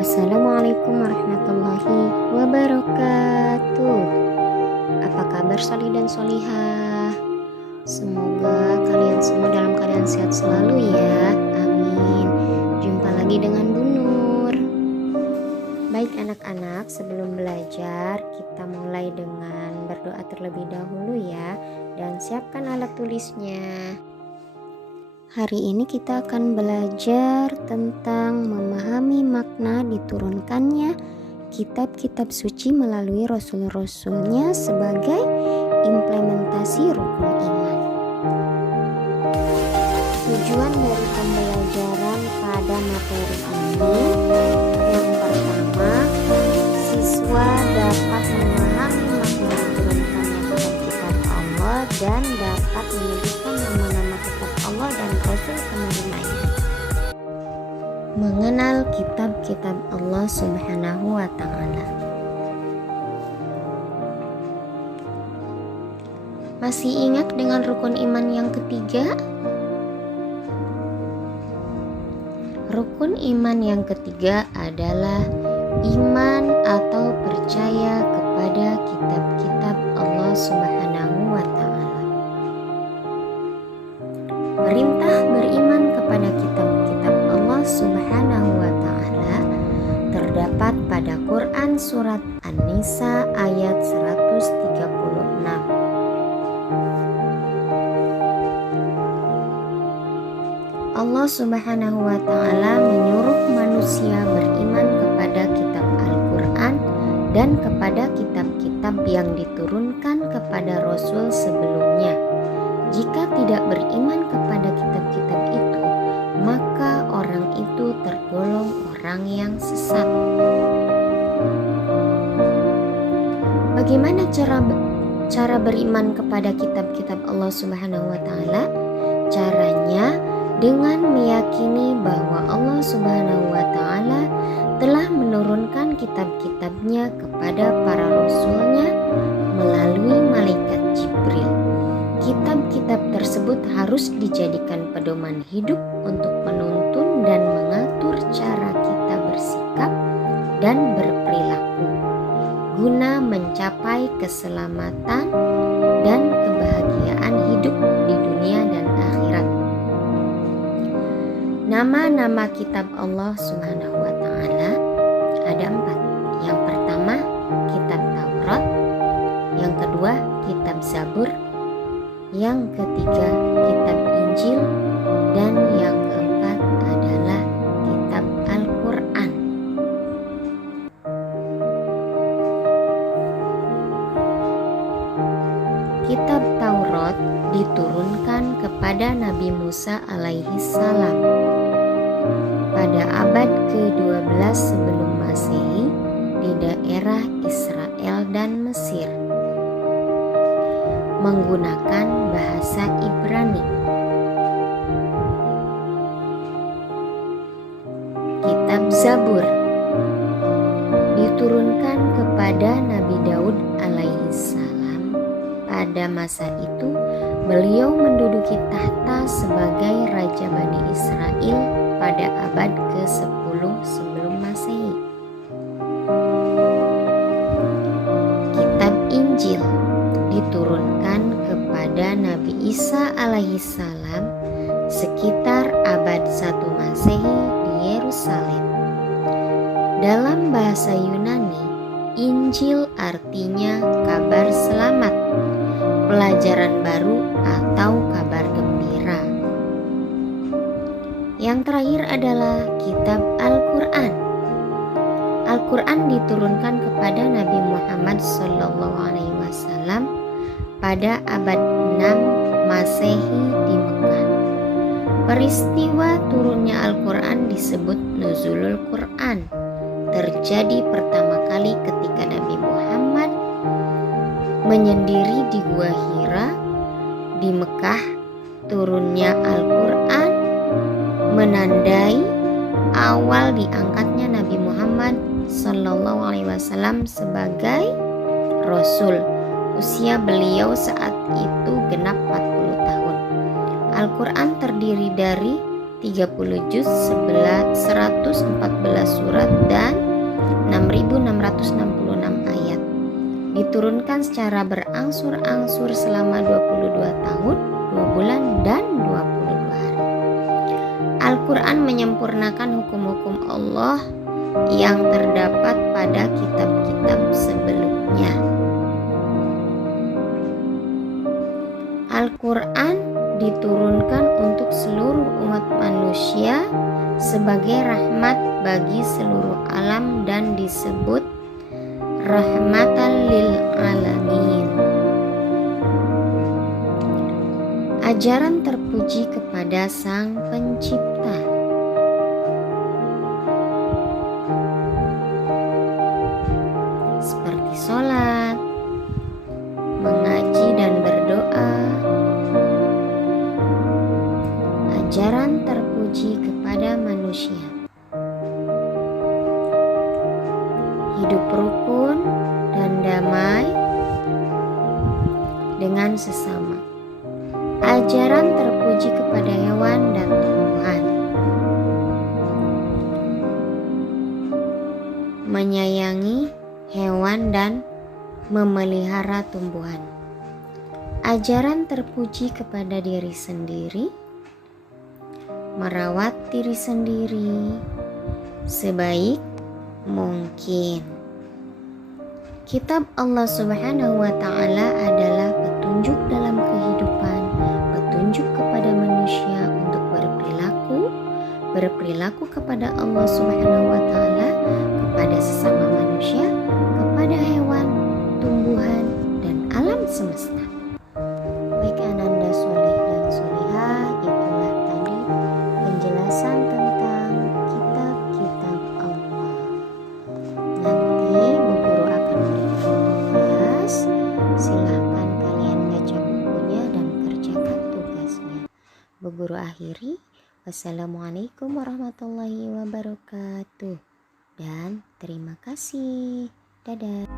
Assalamualaikum warahmatullahi wabarakatuh. Apa kabar solih dan solihah? Semoga kalian semua dalam keadaan sehat selalu ya. Amin. Jumpa lagi dengan Bu Nur. Baik anak-anak, sebelum belajar kita mulai dengan berdoa terlebih dahulu ya. Dan siapkan alat tulisnya. Hari ini kita akan belajar tentang memahami makna diturunkannya kitab-kitab suci melalui rasul-rasulnya sebagai implementasi rukun iman. Tujuan dari pembelajaran pada materi ini, yang pertama, siswa dapat memahami makna diturunkannya kitab-kitab Allah dan dapat menyebutkan nama-nama kitab Allah dan Rasul penerimanya. Mengenal kitab-kitab Allah Subhanahu wa Ta'ala. Masih ingat dengan rukun iman yang ketiga? Rukun iman yang ketiga adalah iman atau percaya kepada kitab-kitab Allah Subhanahu wa Ta'ala. Perintah beriman kepada kitab-kitab Allah Subhanahu wa Ta'ala terdapat pada Quran surat An-Nisa ayat 136. Allah Subhanahu wa Ta'ala menyuruh manusia beriman kepada kitab Al-Quran dan kepada kitab-kitab yang diturunkan kepada Rasul sebelumnya. Jika tidak beriman kepada kitab-kitab itu, maka orang itu tergolong orang yang sesat. Bagaimana cara beriman kepada kitab-kitab Allah Subhanahu wa Ta'ala? Caranya dengan meyakini bahwa Allah Subhanahu wa Ta'ala telah menurunkan kitab-kitabnya kepada para rasulnya melalui malaikat Jibril. Kitab-kitab tersebut harus dijadikan pedoman hidup untuk menuntun dan mengatur cara kita bersikap dan berperilaku guna mencapai keselamatan dan kebahagiaan hidup di dunia dan akhirat. Nama-nama kitab Allah Subhanahu wa Ta'ala ada 4. Yang pertama, kitab Taurat. Yang kedua, kitab Zabur. Yang ketiga, kitab Injil. Dan yang keempat adalah kitab Al-Quran. Kitab Taurat diturunkan kepada Nabi Musa alaihi salam pada abad ke-12 sebelum Masehi di daerah Israel dan Mesir menggunakan bahasa Ibrani. Kitab Zabur diturunkan kepada Nabi Daud alaihi salam. Pada masa itu beliau menduduki tahta sebagai Raja Bani Israel pada abad ke-10 sebelum Masehi. Kitab Injil diturunkan kepada Nabi Isa alaihi salam sekitar abad 1 Masehi di Yerusalem. Dalam bahasa Yunani, Injil artinya kabar selamat, pelajaran baru atau kabar gembira. Yang terakhir adalah kitab Al-Quran. Al-Quran diturunkan kepada Nabi Muhammad SAW pada abad 6 Masehi di Mekah. Peristiwa turunnya Al-Quran disebut Nuzulul Quran. Terjadi pertama kali ketika Nabi Muhammad menyendiri di Gua Hira di Mekah. Turunnya Al-Quran menandai awal diangkatnya Nabi Muhammad SAW sebagai Rasul. Usia beliau saat itu genap 40 tahun. Al-Quran terdiri dari 30 juz 114 surat dan 6.666 ayat. Diturunkan secara berangsur-angsur selama 22 tahun, 2 bulan dan 22 hari. Al-Quran menyempurnakan hukum-hukum Allah yang terdapat pada kitab-kitab sebelumnya. Al-Quran diturunkan untuk seluruh umat manusia sebagai rahmat bagi seluruh alam dan disebut rahmatan lil alamin. Ajaran terpuji kepada Sang Pencipta. Seperti sholat, mengaji dan berdoa. Ajaran terpuji kepada manusia. Hidup rukun dan damai dengan sesama. Ajaran terpuji kepada hewan dan tumbuhan. Menyayangi hewan dan memelihara tumbuhan. Ajaran terpuji kepada diri sendiri. Merawat diri sendiri sebaik mungkin. Kitab Allah Subhanahu wa Ta'ala adalah petunjuk dalam kehidupan, petunjuk kepada manusia untuk berperilaku kepada Allah Subhanahu wa Ta'ala, kepada sesama manusia, kepada hewan, tumbuhan, dan alam semesta. Baik ananda soleh dan solehah, itulah tadi penjelasan tentang kitab-kitab Allah. Nanti Bu Guru akan berikan tugas, silahkan kalian baca bukunya dan kerjakan tugasnya. Bu Guru akhiri, wassalamualaikum warahmatullahi wabarakatuh dan terima kasih. Dadah.